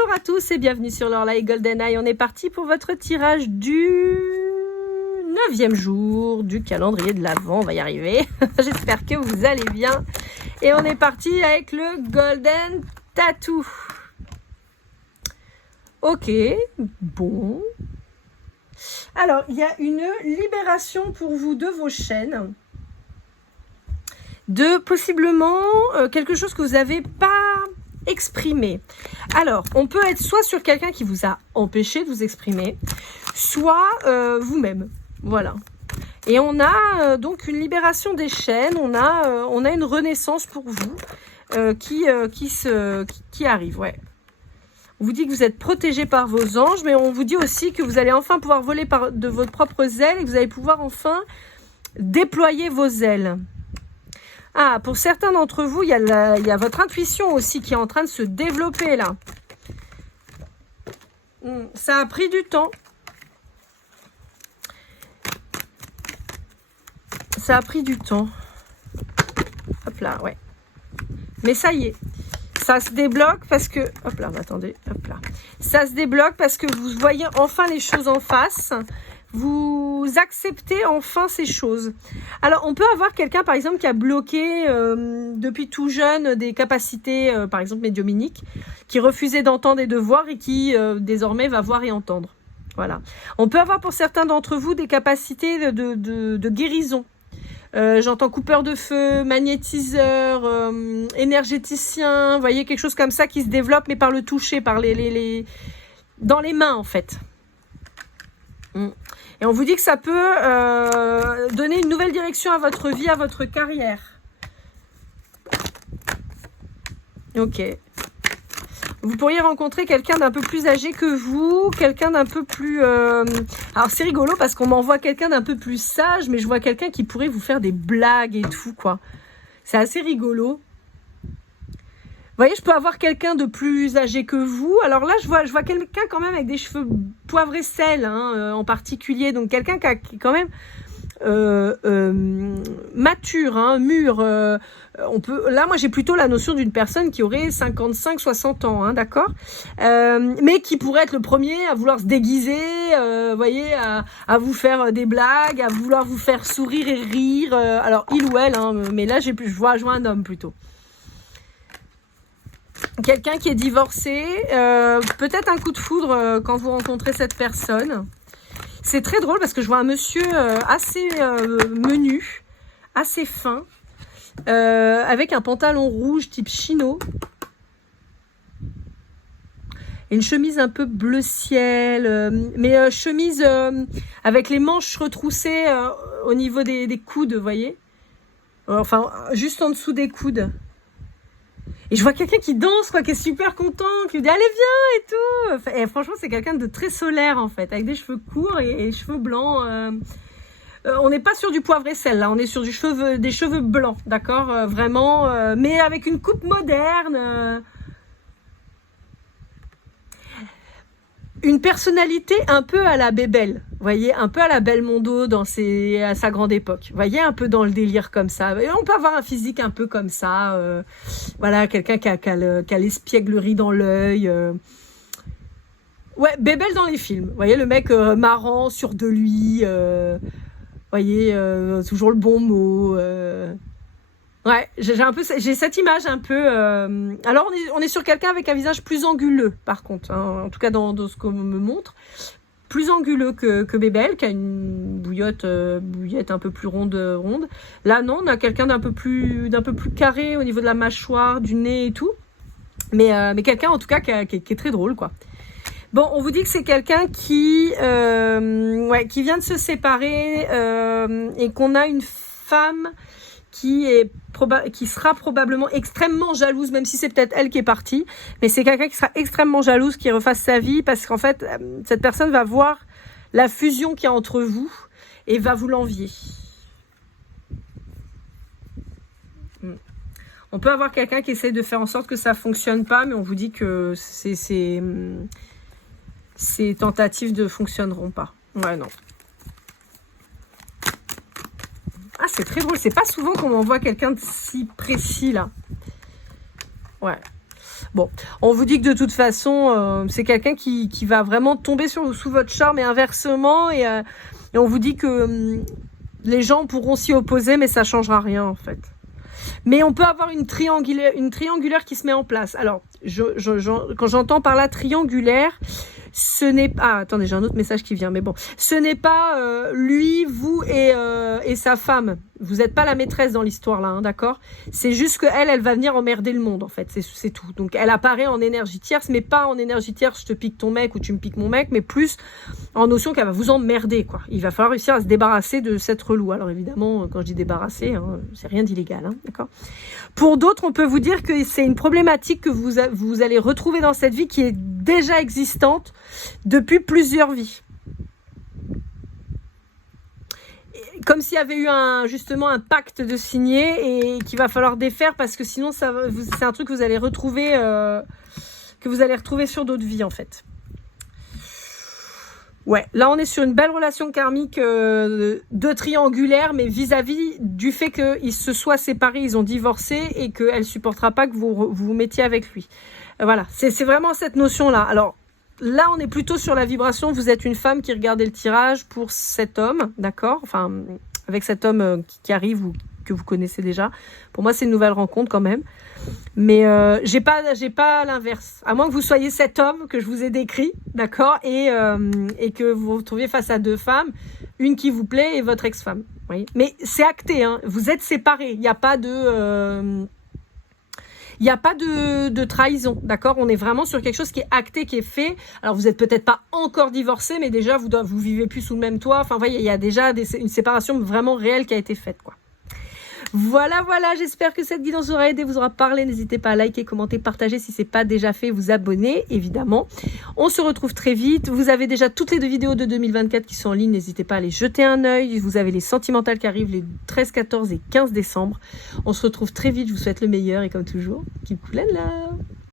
Bonjour à tous et bienvenue sur Lorelai GoldenEye. On est parti pour votre tirage du 9e jour du calendrier de l'Avent. On va y arriver. J'espère que vous allez bien. Et on est parti avec le Golden Tattoo. Ok, bon. Alors, il y a une libération pour vous de vos chaînes. De possiblement quelque chose que vous n'avez pas exprimé. Alors, on peut être soit sur quelqu'un qui vous a empêché de vous exprimer, soit vous-même. Voilà. Et on a donc une libération des chaînes, on a une renaissance pour vous qui arrive. Ouais. On vous dit que vous êtes protégé par vos anges, mais on vous dit aussi que vous allez enfin pouvoir voler de votre propre ailes et que vous allez pouvoir enfin déployer vos ailes. Ah, pour certains d'entre vous, il y a votre intuition aussi qui est en train de se développer là. Ça a pris du temps. Ça a pris du temps. Hop là, ouais. Mais ça y est. Ça se débloque parce que... Hop là, attendez. Hop là. Ça se débloque parce que vous voyez enfin les choses en face. Vous acceptez enfin ces choses. Alors, on peut avoir quelqu'un, par exemple, qui a bloqué depuis tout jeune des capacités, par exemple, médiumniques, qui refusait d'entendre et de voir et qui, désormais, va voir et entendre. Voilà. On peut avoir, pour certains d'entre vous, des capacités de guérison. J'entends coupeur de feu, magnétiseur, énergéticien, vous voyez, quelque chose comme ça qui se développe, mais par le toucher, par dans les mains, en fait. Et on vous dit que ça peut donner une nouvelle direction à votre vie, à votre carrière. Ok. Vous pourriez rencontrer quelqu'un d'un peu plus âgé que vous, quelqu'un d'un peu plus... Alors c'est rigolo parce qu'on m'envoie quelqu'un d'un peu plus sage, mais je vois quelqu'un qui pourrait vous faire des blagues et tout, quoi. C'est assez rigolo. Vous voyez, je peux avoir quelqu'un de plus âgé que vous. Alors là, je vois quelqu'un quand même avec des cheveux poivre et sel, hein, en particulier. Donc quelqu'un qui est quand même mature, hein, mûr. Là, moi, j'ai plutôt la notion d'une personne qui aurait 55-60 ans, hein, d'accord, mais qui pourrait être le premier à vouloir se déguiser, voyez, à vous faire des blagues, à vouloir vous faire sourire et rire. Alors, il ou elle, hein, mais là, je vois un homme plutôt. Quelqu'un qui est divorcé, peut-être un coup de foudre quand vous rencontrez cette personne. C'est très drôle parce que je vois un monsieur assez menu, assez fin, avec un pantalon rouge type chino. Et une chemise un peu bleu ciel, mais chemise avec les manches retroussées au niveau des coudes, vous voyez. Enfin, juste en dessous des coudes. Et je vois quelqu'un qui danse, quoi, qui est super content, qui lui dit « Allez, viens !» et tout. Et franchement, c'est quelqu'un de très solaire, en fait, avec des cheveux courts et cheveux blancs. On n'est pas sur du poivre et sel, là. On est sur des cheveux blancs, d'accord, vraiment. Mais avec une coupe moderne. Une personnalité un peu à la Bébel, vous voyez, un peu à la Belmondo à sa grande époque. Vous voyez, un peu dans le délire comme ça. Et on peut avoir un physique un peu comme ça. Voilà, quelqu'un qui a l'espièglerie dans l'œil. Ouais, Bébel dans les films. Vous voyez, le mec marrant, sûr de lui. Vous voyez, toujours le bon mot. Ouais, j'ai cette image un peu. Alors on est sur quelqu'un avec un visage plus anguleux, par contre, hein, en tout cas dans ce qu'on me montre, plus anguleux que Bébel, qui a une bouillette un peu plus ronde. Là non, on a quelqu'un d'un peu plus carré au niveau de la mâchoire, du nez et tout, mais quelqu'un en tout cas qui est très drôle, quoi. Bon, on vous dit que c'est quelqu'un qui vient de se séparer et qu'on a une femme qui sera probablement extrêmement jalouse, même si c'est peut-être elle qui est partie, mais c'est quelqu'un qui sera extrêmement jalouse, qui refasse sa vie, parce qu'en fait, cette personne va voir la fusion qu'il y a entre vous et va vous l'envier. On peut avoir quelqu'un qui essaie de faire en sorte que ça fonctionne pas, mais on vous dit que ces tentatives ne fonctionneront pas. Ouais, non. Ah, c'est très drôle. C'est pas souvent qu'on m'envoie quelqu'un de si précis, là. Ouais. Bon, on vous dit que de toute façon, c'est quelqu'un qui va vraiment tomber sous votre charme et inversement. Et on vous dit que les gens pourront s'y opposer, mais ça changera rien en fait. Mais on peut avoir une triangulaire qui se met en place. Alors, quand j'entends par là triangulaire, ce n'est pas... Ah, attendez, j'ai un autre message qui vient, mais bon. Ce n'est pas lui, vous et sa femme. Vous n'êtes pas la maîtresse dans l'histoire là, hein, d'accord? C'est juste qu'elle, elle va venir emmerder le monde, en fait. C'est tout. Donc, elle apparaît en énergie tierce, mais pas en énergie tierce, je te pique ton mec ou tu me piques mon mec, mais plus en notion qu'elle va vous emmerder, quoi. Il va falloir réussir à se débarrasser de cette relou. Alors, évidemment, quand je dis débarrasser, hein, c'est rien d'illégal, hein, d'accord? Pour d'autres, on peut vous dire que c'est une problématique que vous allez retrouver dans cette vie qui est déjà existante depuis plusieurs vies. Comme s'il y avait eu justement un pacte de signé et qu'il va falloir défaire parce que sinon c'est un truc que vous allez retrouver sur d'autres vies en fait. Ouais, là on est sur une belle relation karmique de triangulaire, mais vis-à-vis du fait qu'ils se soient séparés, ils ont divorcé et qu'elle supportera pas que vous mettiez avec lui. Voilà, c'est vraiment cette notion-là. Alors là, on est plutôt sur la vibration. Vous êtes une femme qui regardait le tirage pour cet homme, d'accord? Enfin, avec cet homme qui arrive ou que vous connaissez déjà. Pour moi, c'est une nouvelle rencontre quand même. Mais j'ai pas l'inverse. À moins que vous soyez cet homme que je vous ai décrit, d'accord? Et que vous vous retrouviez face à deux femmes, une qui vous plaît et votre ex-femme. Oui. Mais c'est acté, hein. Vous êtes séparés. Il n'y a pas de... Il n'y a pas de trahison, d'accord? On est vraiment sur quelque chose qui est acté, qui est fait. Alors, vous n'êtes peut-être pas encore divorcé, mais déjà, vous vivez plus sous le même toit. Enfin, vous voyez, il y a déjà une séparation vraiment réelle qui a été faite, quoi. Voilà, j'espère que cette guidance vous aura aidé, vous aura parlé. N'hésitez pas à liker, commenter, partager si ce n'est pas déjà fait, vous abonner, évidemment. On se retrouve très vite. Vous avez déjà toutes les deux vidéos de 2024 qui sont en ligne. N'hésitez pas à les jeter un œil. Vous avez les sentimentales qui arrivent les 13, 14 et 15 décembre. On se retrouve très vite. Je vous souhaite le meilleur et comme toujours, keep cool and love.